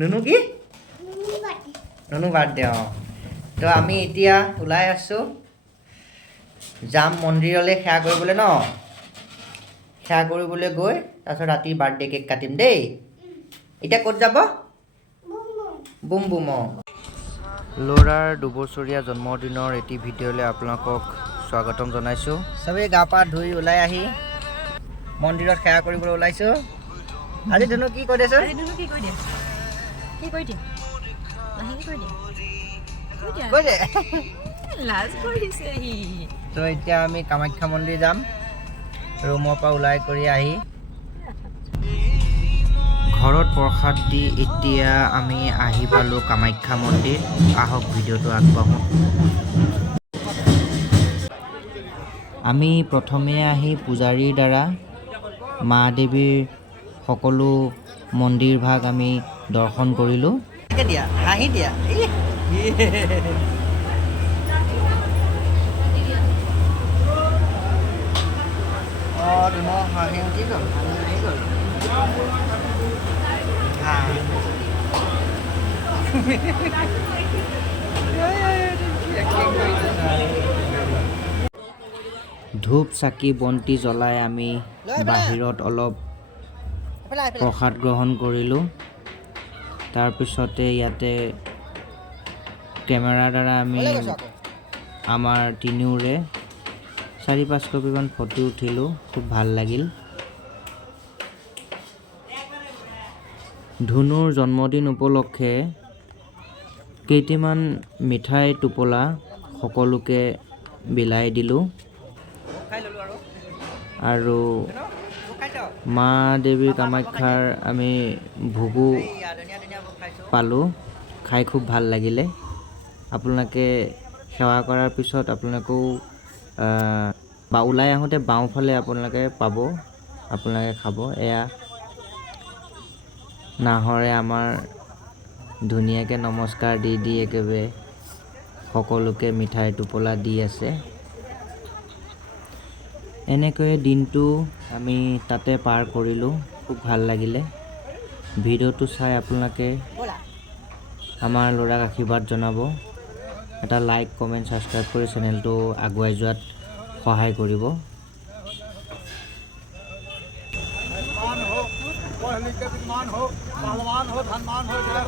নুনু কি নুনু বাৰ্থডে অঁ তো আমি এতিয়া ওলাই আছোঁ যাম মন্দিৰলৈ সেৱা কৰিবলৈ ন সেৱা কৰিবলৈ গৈ তাৰপিছত ৰাতি বাৰ্থডে কেক কাটিম দেই এতিয়া ক'ত যাব বুম বুম অঁ ল'ৰাৰ 2 বছৰীয়া জন্মদিনৰ এটি ভিডিঅ'লৈ আপোনালোকক স্বাগতম জনাইছোঁ চবেই গা পা ধুই ওলাই আহি মন্দিৰত সেৱা কৰিবলৈ ওলাইছোঁ আজি ধুনু কি কৈ দিছোঁ তো এতিয়া আমি কামাখ্যা মন্দিৰ যাম ৰুমৰ পৰা ওলাই কৰি আহি ঘৰত প্ৰসাদ দি এতিয়া আমি আহি পালোঁ কামাখ্যা মন্দিৰ আহক ভিডিঅ'টো আগবাঢ়োঁ আমি প্ৰথমে আহি পূজাৰীৰ দ্বাৰা মা দেৱীৰ সকলো মন্দিৰ ভাগ আমি দৰ্শন কৰিলোঁ দিয়া হাঁহি দিয়া অঁ তোমাৰ হাঁহি উঠি গ'ল হাঁহি গ'ল ধূপ চাকি বন্তি জ্বলাই আমি বাহিৰত অলপ প্ৰসাদ গ্ৰহণ কৰিলোঁ তাৰপিছতে ইয়াতে কেমেৰাৰ দ্বাৰা আমি আমাৰ তিনিওৰে 4-5 কপিমান ফটো উঠিলোঁ খুব ভাল লাগিল ধুনুৰ জন্মদিন উপলক্ষে কেইটামান মিঠাই টোপোলা সকলোকে বিলাই দিলোঁ আৰু মা দেৱী কামাখ্যাৰ আমি ভোগো পালোঁ খাই খুব ভাল লাগিলে আপোনালোকে সেৱা কৰাৰ পিছত আপোনালোকেও ওলাই আহোঁতে বাওঁফালে আপোনালোকে পাব আপোনালোকে খাব এয়া নাহৰে আমাৰ ধুনীয়াকৈ নমস্কাৰ দি একেবাৰে সকলোকে মিঠাই টোপোলা দি আছে এনেকৈয়ে দিনটো আমি তাতে পাৰ কৰিলোঁ খুব ভাল লাগিলে ভিডিঅ'টো চাই আপোনালোকে আমাৰ ল'ৰাক আশীৰ্বাদ জনাব এটা লাইক কমেণ্ট ছাবস্ক্ৰাইব কৰি চেনেলটো আগুৱাই যোৱাত সহায় কৰিব पढ़ लिख के विद्वान हो पहलवान हो धनवान हो जय